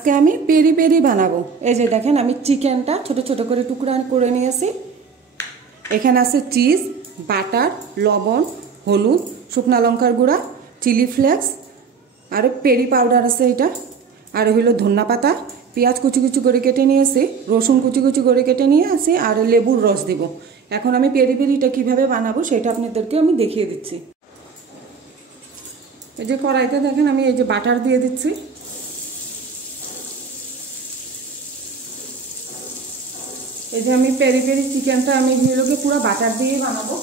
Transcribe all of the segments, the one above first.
আজকে আমি peri peri বানাবো। এই যে দেখেন আমি চিকেনটা ছোট ছোট করে টুকরা করে নিয়েছি। এখানে আছে চিজ, বাটার, লবণ, হলুদ, শুকনো লঙ্কার গুঁড়া, চিলি ফ্লেক্স, আর পেরি পাউডার আছে এটা, আর হলো ধনিয়া পাতা, পেঁয়াজ কুচি কুচি করে কেটে নিয়েছি, রসুন কুচি কুচি করে কেটে নিয়ে আসি, আর লেবুর রস দিব। এখন আমি পেরি পেরিটা কীভাবে বানাবো সেটা আপনাদেরকে আমি দেখিয়ে দিচ্ছি। এই যে কড়াইতে দেখেন আমি এই যে বাটার দিয়ে দিচ্ছি। এই যে আমি পেরি পেরি চিকেনটা আমি এগুলোকে পুরো বাটার দিয়ে বানাবো।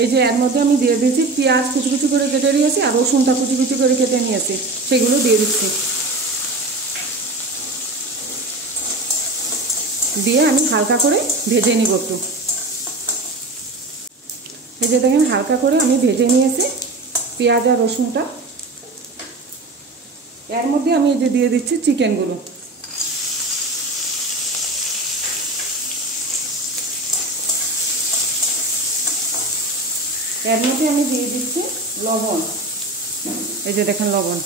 এই যে এর মধ্যে আমি দিয়ে দিয়েছি পেঁয়াজ কুচি কুচি করে কেটে নিয়েছি, আর রসুনটা কুচি কুচি করে কেটে নিয়েছি, সেগুলো দিয়ে দিচ্ছি। দিয়ে আমি হালকা করে ভেজে নিব একটু। এই যে দেখেন হালকা করে আমি ভেজে নিয়েছি পেঁয়াজ আর রসুনটা। এর মধ্যে আমি এই যে দিয়ে দিচ্ছি চিকেনগুলো। এর মধ্যে আমি দিয়ে দিচ্ছি লবণ। এই যে দেখেন লবণ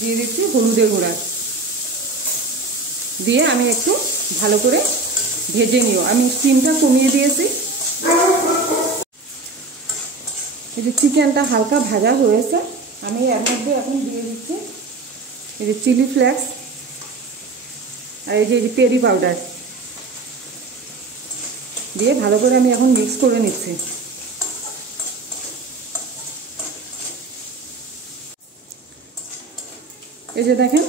দিয়ে দিচ্ছি, হলুদের গুঁড়া দিয়ে আমি একটু ভালো করে ভেজে নিও। আমি স্টিমটা কমিয়ে দিয়েছি। এই যে চিকেনটা হালকা ভাজা হয়েছে, আমি এর মধ্যে এখন দিয়ে দিচ্ছি এই যে চিলি ফ্লেক্স, আর এই যে পেরি পাউডার দিয়ে ভালো করে আমি এখন মিক্স করে নিচ্ছি। এই যে দেখেন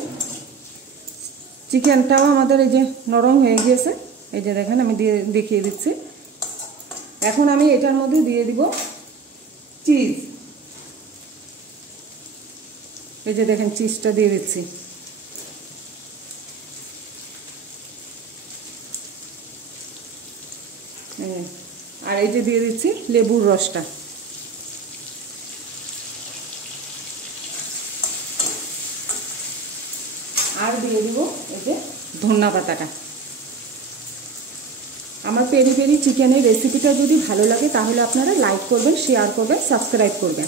চিকেনটাও আমাদের এই যে নরম হয়ে গিয়েছে। এই যে দেখেন আমি দেখিয়ে দিচ্ছি। এখন আমি এটার মধ্যে দিয়ে দিব চিজ। এই যে দেখেন চিজটা দিয়ে দিচ্ছি। আর এই যে দিয়ে দিচ্ছি লেবুর রসটা। আর দিয়ে দিব এই যে ধনিয়া পাতাটা। আমার পেরি পেরি চিকেনের রেসিপিটা যদি ভালো লাগে তাহলে আপনারা লাইক করবেন, শেয়ার করবেন, সাবস্ক্রাইব করবেন।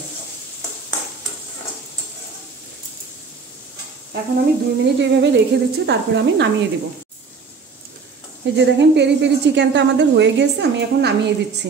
এখন আমি 2 মিনিট এইভাবে রেখে দিচ্ছি, তারপরে আমি নামিয়ে দিব। এই যে দেখেন পেরি পেরি চিকেনটা আমাদের হয়ে গেছে, আমি এখন নামিয়ে দিচ্ছি।